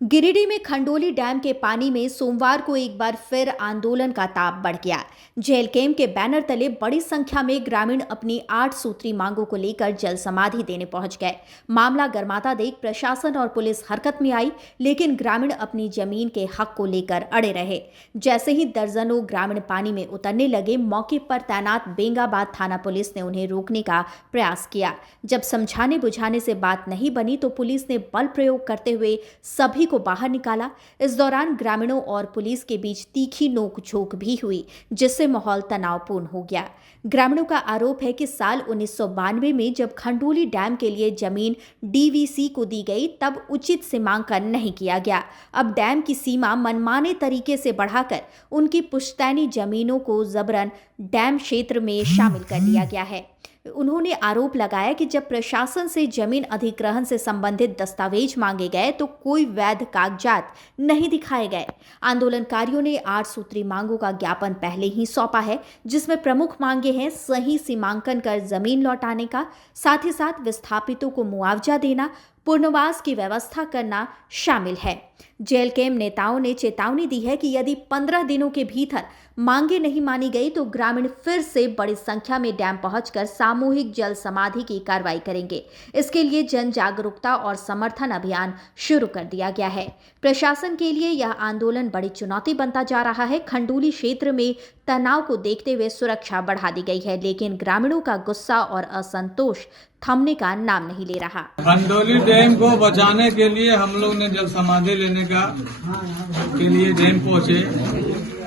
गिरिडीह में खंडोली डैम के पानी में सोमवार को एक बार फिर आंदोलन का ताप बढ़ गया। जेल कैंप के बैनर तले बड़ी संख्या में ग्रामीण अपनी 8 सूत्री मांगों को लेकर जल समाधि देने पहुंच गए। मामला गर्माता देख प्रशासन और पुलिस हरकत में आई, लेकिन ग्रामीण अपनी जमीन के हक को लेकर अड़े रहे। जैसे ही दर्जनों ग्रामीण पानी में उतरने लगे, मौके पर तैनात बेंगाबाद थाना पुलिस ने उन्हें रोकने का प्रयास किया। जब समझाने बुझाने से बात नहीं बनी तो पुलिस ने बल प्रयोग करते हुए सभी को बाहर निकाला। इस दौरान ग्रामीणों और पुलिस के बीच तीखी नोकझोंक भी हुई, जिससे माहौल तनावपूर्ण हो गया। ग्रामीणों का आरोप है कि साल 1992 में जब खंडोली डैम के लिए जमीन डीवीसी को दी गई, तब उचित सीमांकन नहीं किया गया। अब डैम की सीमा मनमाने तरीके से बढ़ाकर उनकी पुश्तैनी जमीनों को जबरन डैम क्षेत्र में शामिल कर लिया गया है। उन्होंने आरोप लगाया कि जब प्रशासन से जमीन अधिग्रहण से संबंधित दस्तावेज मांगे गए तो कोई वैध कागजात नहीं दिखाए गए। आंदोलनकारियों ने 8 सूत्री मांगों का ज्ञापन पहले ही सौंपा है, जिसमें प्रमुख मांगे हैं सही सीमांकन कर जमीन लौटाने का, साथ ही साथ विस्थापितों को मुआवजा देना, पुनर्वास की व्यवस्था करना शामिल है। जेल कैंप नेताओं ने चेतावनी दी है कि यदि 15 दिनों के भीतर मांगे नहीं मानी गई तो ग्रामीण फिर से बड़ी संख्या में डैम पहुंचकर सामूहिक जल समाधि की कार्रवाई करेंगे। इसके लिए जन जागरूकता और समर्थन अभियान शुरू कर दिया गया है। प्रशासन के लिए यह आंदोलन बड़ी चुनौती बनता जा रहा है। खंडोली क्षेत्र में तनाव को देखते हुए सुरक्षा बढ़ा दी गई है, लेकिन ग्रामीणों का गुस्सा और असंतोष थमने का नाम नहीं ले रहा। खंडोली डैम को बचाने के लिए हम लोग ने जल समाधि लेने के लिए डैम पहुंचे,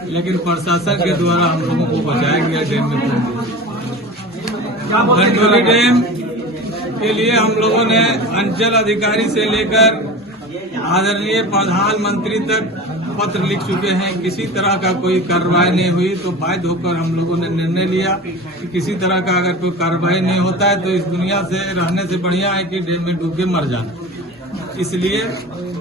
लेकिन प्रशासन के द्वारा हम लोगों को बचाया गया डैम में पहुंचे। खंडोली डैम के लिए हम लोगों ने अंचल अधिकारी से लेकर आदरणीय प्रधानमंत्री तक पत्र लिख चुके हैं। किसी तरह का कोई कार्रवाई नहीं हुई, तो बाध्य होकर हम लोगों ने निर्णय लिया कि किसी तरह का अगर कोई कार्रवाई नहीं होता है तो इस दुनिया से रहने से बढ़िया है कि डैम में डूब के मर जाना। इसलिए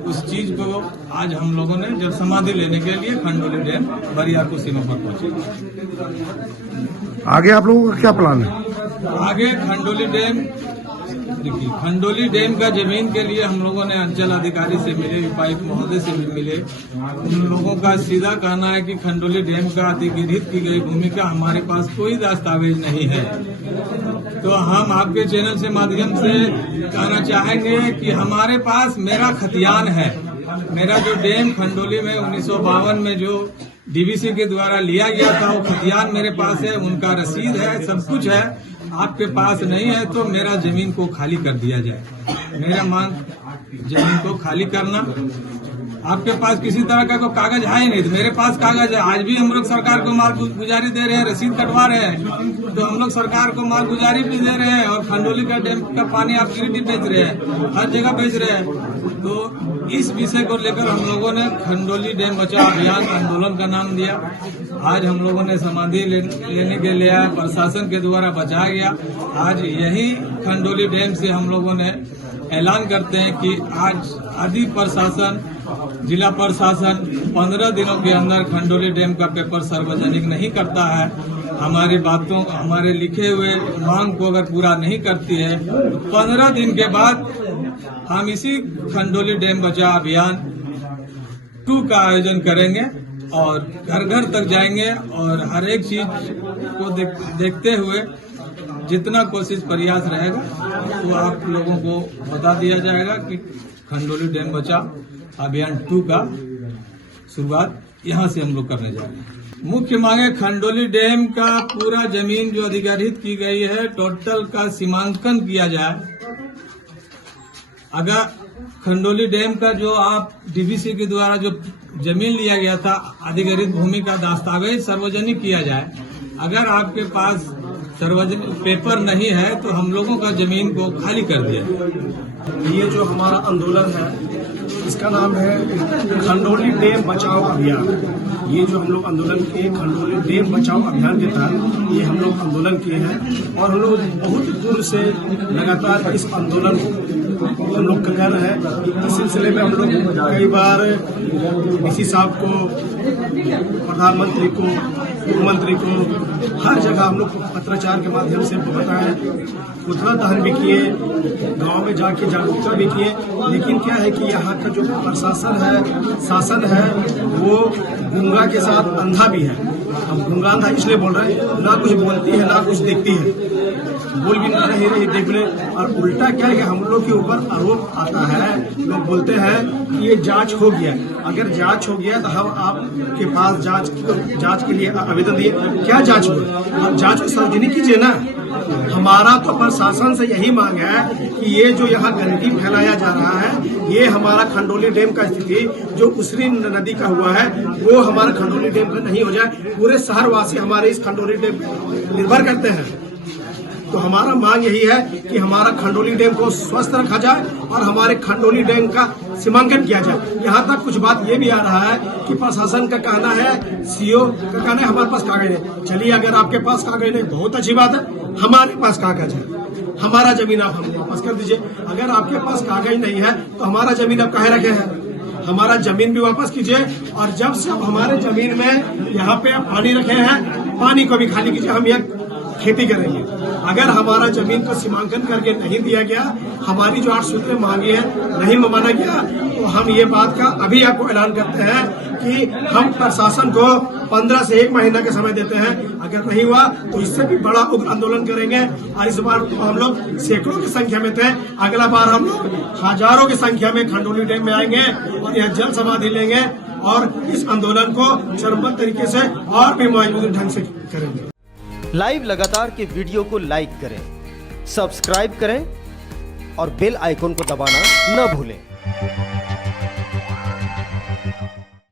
उस चीज को आज हम लोगों ने जल समाधि लेने के लिए खंडोली डैम बरियारपुर सीमा पर पहुंचे। आगे आप लोगों का क्या प्लान है? आगे खंडोली डैम, देखिए खंडोली डैम का जमीन के लिए हम लोगों ने अंचल अधिकारी से मिले, उपायुक्त महोदय से भी मिले। उन लोगों का सीधा कहना है कि खंडोली डैम का अधिग्रहित की गई भूमि का हमारे पास कोई दस्तावेज नहीं है। तो हम आपके चैनल से माध्यम से कहना चाहेंगे कि हमारे पास मेरा खतियान है। मेरा जो डैम खंडोली में 1952 में जो डीवीसी के द्वारा लिया गया था, वो खतियान मेरे पास है, उनका रसीद है, सब कुछ है। आपके पास नहीं है तो मेरा जमीन को खाली कर दिया जाए। मेरा मांग जमीन को खाली करना। आपके पास किसी तरह का कोई कागज है ही नहीं, तो मेरे पास कागज है। आज भी हम लोग सरकार को माल गुजारी दे रहे हैं, रसीद कटवा रहे हैं, तो हम लोग सरकार को माल गुजारी भी दे रहे हैं और खंडोली का डैम का पानी आप गिरिडीह बेच रहे हैं, हर जगह बेच रहे हैं। तो इस विषय को लेकर हम लोगों ने खंडोली डैम बचाओ अभियान आंदोलन का नाम दिया। आज हम लोगों ने समाधि लेने के लिए आया, प्रशासन के द्वारा बचाया गया। आज यही खंडोली डैम से हम लोगों ने ऐलान करते हैं कि आज आदि प्रशासन, जिला प्रशासन 15 दिनों के अंदर खंडोली डैम का पेपर सार्वजनिक नहीं करता है, हमारी बातों, हमारे लिखे हुए मांग को अगर पूरा नहीं करती है, तो 15 दिन के बाद हम इसी खंडोली डैम बचाओ अभियान 2 का आयोजन करेंगे और घर घर तक जाएंगे और हर एक चीज को देखते हुए जितना कोशिश प्रयास रहेगा तो आप लोगों को बता दिया जाएगा कि खंडोली डैम बचाओ अभियान 2 का शुरुआत यहां से हम लोग करने जा रहे हैं। मुख्य मांगे खंडोली डैम का पूरा जमीन जो अधिग्रहित की गई है, टोटल का सीमांकन किया जाए। अगर खंडोली डैम का जो आप डीवीसी के द्वारा जो जमीन लिया गया था, अधिग्रहित भूमि का दस्तावेज सार्वजनिक किया जाए। अगर आपके पास सार्वजनिक पेपर नहीं है तो हम लोगों का जमीन को खाली कर दिया। ये जो हमारा आंदोलन है, इसका नाम है खंडोली डैम बचाओ अभियान। ये जो हम लोग आंदोलन किए खंडोली डैम बचाओ अभियान के तहत ये हम लोग आंदोलन किए हैं और हम लोग बहुत दूर से लगातार इस आंदोलन हम लोग का कहना है कि इस सिलसिले में हम लोग कई बार डीसी साहब को, प्रधानमंत्री को, मुख्यमंत्री को, हर जगह हम लोग पत्राचार के माध्यम से बताएं, पुतला दहन भी किए, गांव में जाके जागरूकता भी किए। लेकिन क्या है कि यहाँ का जो प्रशासन है, शासन है, वो गूंगा के साथ अंधा भी है। हम गूंगा अंधा इसलिए बोल रहे हैं, ना कुछ बोलती है ना कुछ देखती है, बोल भी नहीं रही देखने। और उल्टा क्या है कि हम लोग के ऊपर आरोप आता है, लोग बोलते हैं कि ये जांच हो गया। अगर जांच हो गया तो हम आपके पास जांच के लिए आवेदन दिए, क्या जांच हुआ? आप जांच को सार्वजनिक कीजिए ना। हमारा तो प्रशासन से यही मांग है कि ये जो यहाँ गंदगी फैलाया जा रहा है, ये हमारा खंडोली डैम का स्थिति जो उसरी नदी का हुआ है, वो हमारा खंडोली डैम का नहीं हो जाए। पूरे शहरवासी हमारे इस खंडोली डैम निर्भर करते हैं। तो हमारा मांग यही है कि हमारा खंडोली डैम को स्वस्थ रखा जाए और हमारे खंडोली डैम का सीमांकन किया जाए। यहाँ तक कुछ बात ये भी आ रहा है कि प्रशासन का कहना है, सीओ का कहना है हमारे पास कागज है। चलिए, अगर आपके पास कागज नहीं, बहुत अच्छी बात है, हमारे पास कागज है, हमारा जमीन आप हमें वापस कर दीजिए। अगर आपके पास कागज नहीं है तो हमारा जमीन आप काहे रखे हैं? हमारा जमीन भी वापस कीजिए। और जब से आप हमारे जमीन में यहाँ पे आप पानी रखे हैं, पानी को भी खाली कीजिए, हम यहाँ खेती करेंगे। अगर हमारा जमीन को सीमांकन करके नहीं दिया गया, हमारी जो 8 सूत्रें मांगी है नहीं माना गया, तो हम ये बात का अभी आपको ऐलान करते हैं कि हम प्रशासन को 15 से 1 महीना का समय देते हैं। अगर नहीं हुआ तो इससे भी बड़ा उग्र आंदोलन करेंगे। और इस बार तो हम लोग सैकड़ों की संख्या में थे, अगला बार हम लोग हजारों की संख्या में खंडोली डैम में आएंगे और यह जल समाधि लेंगे और इस आंदोलन को चरणबद्ध तरीके से और भी मजबूत ढंग से करेंगे। लाइव लगातार के वीडियो को लाइक करें, सब्सक्राइब करें और बेल आइकन को दबाना न भूलें।